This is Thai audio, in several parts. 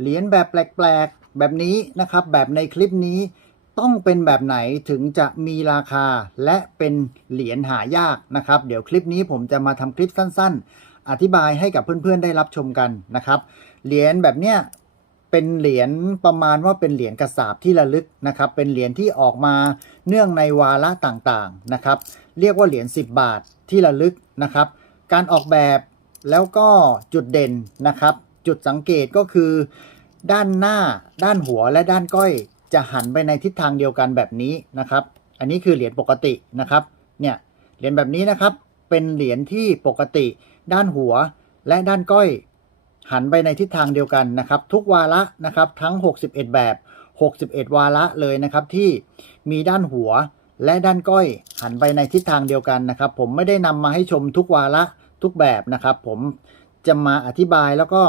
เหรียญแบบแปลกๆ แบบนี้นะครับ แบบในคลิปนี้ต้องเป็นแบบไหนถึงจะมีราคาและเป็นเหรียญหายากนะครับ เดี๋ยวคลิปนี้ผมจะมาทำคลิปสั้น ๆ อธิบายให้กับเพื่อนๆได้รับชมกันนะครับ เหรียญแบบเนี้ยเป็นเหรียญประมาณว่าเป็นเหรียญกระสาบที่ระลึกนะครับ เป็นเหรียญที่ออกมาเนื่องในวาระต่างๆนะครับ เรียกว่าเหรียญ10 บาทที่ระลึกนะครับ การออกแบบแล้วก็จุดเด่นนะครับ จุดสังเกตก็คือ ด้านหน้าด้านหัวและด้านก้อย จะหันไปในทิศทางเดียวกันแบบนี้นะครับ อันนี้คือเหรียญปกตินะครับเนี่ยเหรียญแบบนี้นะครับเป็นเหรียญที่ปกติ ด้านหัวและด้านก้อย หันไปในทิศทางเดียวกันนะครับ ทุกวาระนะครับทั้ง 61 แบบ 61 วาระเลยนะครับที่มีด้านหัวและด้านก้อยหันไปในทิศทางเดียวกันนะครับ ผมไม่ได้นำมาให้ชมทุกวาระทุกแบบนะครับ ผมจะมาอธิบายแล้วก็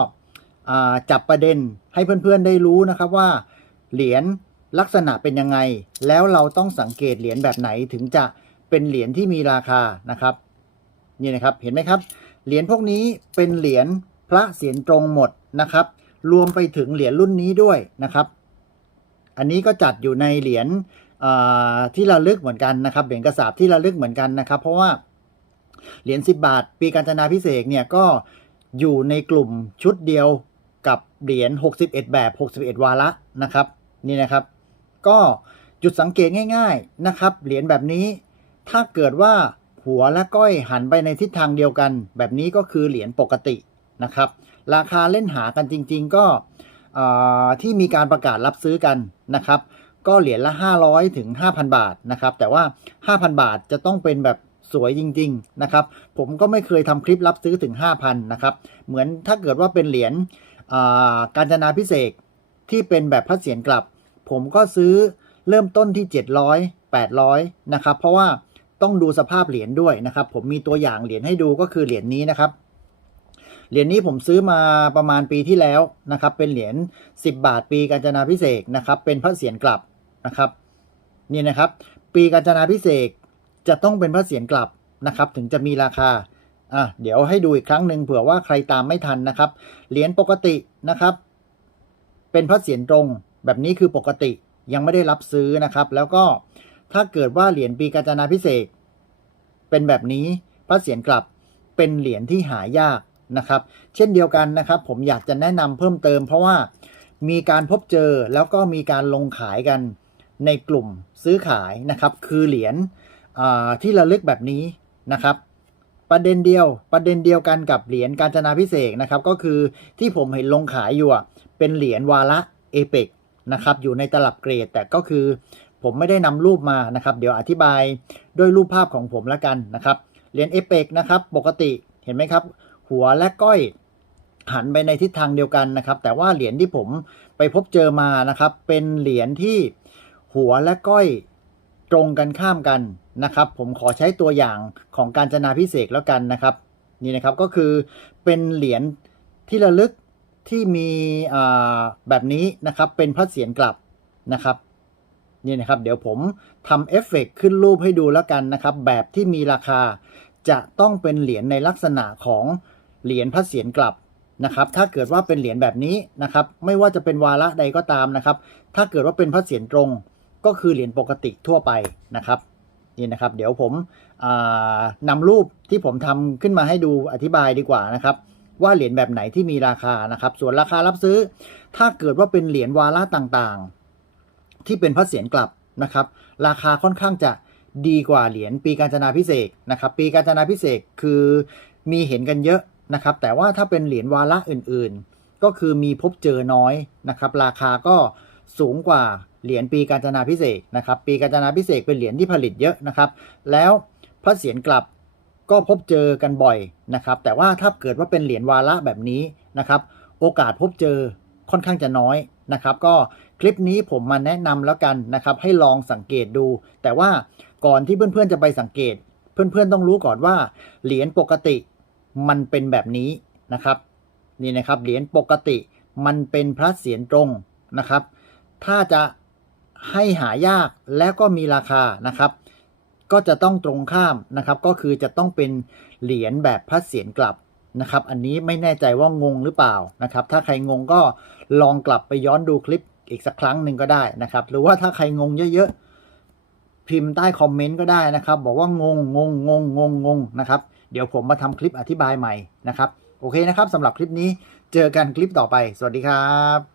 จับประเด็นให้เพื่อนๆได้รู้นะครับว่า เหรียญลักษณะเป็นยังไง แล้วเราต้องสังเกตเหรียญแบบไหนถึงจะเป็นเหรียญที่มีราคานะครับนี่นะครับเห็นไหมครับ เหรียญพวกนี้เป็นเหรียญพระเสียรตรงหมดนะครับ รวมไปถึงเหรียญรุ่นนี้ด้วยนะครับ อันนี้ก็จัดอยู่ในเหรียญที่ระลึกเหมือนกันนะครับเหรียญกระสาบที่ระลึกเหมือนกันนะครับ เพราะว่าเหรียญ10 บาท ปีการจนาพิเศษเนี่ยก็อยู่ในกลุ่มชุดเดียว กับเหรียญ 61 แบบ 61 วาระนะครับนี่นะครับ ก็จุดสังเกตง่ายๆนะครับ เหรียญแบบนี้ ถ้าเกิดว่าหัวและก้อยหันไปในทิศทางเดียวกัน แบบนี้ก็คือเหรียญปกตินะครับ ราคาเล่นหากันจริง ๆ ก็ที่มีการประกาศรับซื้อกันนะครับ ก็เหรียญละ 500 ถึง 5,000 บาทนะครับ แต่ว่า 5,000 บาทจะต้องเป็นแบบสวยจริง ๆ นะครับ ผมก็ไม่เคยทำคลิปรับซื้อถึง 5,000 นะครับ เหมือนถ้าเกิดว่าเป็นเหรียญ การจนาพิเศษที่เป็นแบบพระเศียรกลับ ผมก็ซื้อเริ่มต้นที่ 700 800 นะครับ เพราะว่าต้องดูสภาพเหรียญด้วยนะครับ ผมมีตัวอย่างเหรียญให้ดูก็คือเหรียญนี้นะครับ เหรียญนี้ผมซื้อมาประมาณปีที่แล้วนะครับ เป็นเหรียญ10 บาท ปีกาญจนาพิเศษนะครับ เป็นพระเศียรกลับนะครับ นี่นะครับ ปีกาญจนาพิเศษจะต้องเป็นพระเศียรกลับนะครับ ถึงจะมีราคา อะเดี๋ยวให้ดูอีกครั้งหนึ่งเผื่อว่าใครตามไม่ทันนะครับ เหรียญปกตินะครับ เป็นพระเศียรตรง แบบนี้คือปกติยังไม่ได้รับซื้อนะครับ แล้วก็ถ้าเกิดว่าเหรียญปีกาจนาพิเศษ เป็นแบบนี้พระเศียรกลับเป็นเหรียญที่หายากนะครับ เช่นเดียวกันนะครับ ผมอยากจะแนะนำเพิ่มเติม เพราะว่ามีการพบเจอแล้วก็มีการลงขายกันในกลุ่มซื้อขายนะครับ คือเหรียญที่ระลึกแบบนี้นะครับ ประเด็นเดียวประเด็นเดียวกันกับเหรียญการจนาพิเศษนะครับก็คือที่ผมเห็นลงขายอยู่เป็นเหรียญวาระเอเปกนะครับอยู่ในตลับเกรดแต่ก็คือผมไม่ได้นำรูปมานะครับ เดี๋ยวอธิบายด้วยรูปภาพของผมล้วกันนะครับเหรียญเอเปกนะครับปกติเห็นไหมครับ หัวและก้อยหันไปในทิศทางเดียวกันนะครับ แต่ว่าเหรียญที่ผมไปพบเจอมานะครับ เป็นเหรียญที่หัวและก้อย ตรงกันข้ามกันนะครับ ผมขอใช้ตัวอย่างของการจนาพิเศษแล้วกันนะครับ นี่นะครับก็คือเป็นเหรียญที่ระลึกที่มีแบบนี้นะครับ เป็นพระเศียรกลับนะครับนี่นะครับ เดี๋ยวผมทำเอฟเฟกขึ้นรูปให้ดูแล้วกันนะครับ แบบที่มีราคาจะต้องเป็นเหรียญในลักษณะของเหรียญพระเศียรกลับนะครับ ถ้าเกิดว่าเป็นเหรียญแบบนี้นะครับ ไม่ว่าจะเป็นวาระใดก็ตามนะครับ ถ้าเกิดว่าเป็นพระเศียรตรง ก็คือเหรียญปกติทั่วไปนะครับนี่นะครับ เดี๋ยวผมอ่านำรูปที่ผมทำขึ้นมาให้ดูอธิบายดีกว่านะครับ ว่าเหรียญแบบไหนที่มีราคานะครับ ส่วนราคารับซื้อ ถ้าเกิดว่าเป็นเหรียญวาระต่างๆ ที่เป็นพระเศียรกลับนะครับ ราคาค่อนข้างจะดีกว่าเหรียญปีการจนาพิเศษนะครับ ปีการจนาพิเศษคือมีเห็นกันเยอะนะครับ แต่ว่าถ้าเป็นเหรียญวาระอื่นๆ ก็คือมีพบเจอน้อยนะครับ ราคาก็สูงกว่า เหรียญปีการจนาพิเศษนะครับปีการจนาพิเศษเป็นเหรียญที่ผลิตเยอะนะครับ แล้วพระเศียรกลับก็พบเจอกันบ่อยนะครับ แต่ว่าถ้าเกิดว่าเป็นเหรียญวาระแบบนี้นะครับ โอกาสพบเจอค่อนข้างจะน้อยนะครับ ก็คลิปนี้ผมมาแนะนำแล้วกันนะครับ ให้ลองสังเกตดู แต่ว่าก่อนที่เพื่อนๆจะไปสังเกต เพื่อนๆต้องรู้ก่อนว่า เหรียญปกติมันเป็นแบบนี้นะครับนี่นะครับเหรียญปกติมันเป็นพระเศียรตรงนะครับ ถ้าจะ ให้หายากและก็มีราคานะครับ ก็จะต้องตรงข้ามนะครับ ก็คือจะต้องเป็นเหรียญแบบพระเศียรกลับนะครับ อันนี้ไม่แน่ใจว่างงหรือเปล่านะครับ ถ้าใครงงก็ลองกลับไปย้อนดูคลิปอีกสักครั้งหนึ่งก็ได้นะครับ หรือว่าถ้าใครงงเยอะๆ พิมพ์ใต้คอมเมนต์ก็ได้นะครับ บอกว่างงงงงงงงงงนะครับ เดี๋ยวผมมาทำคลิปอธิบายใหม่นะครับ โอเคนะครับสำหรับคลิปนี้เจอกันคลิปต่อไป สวัสดีครับ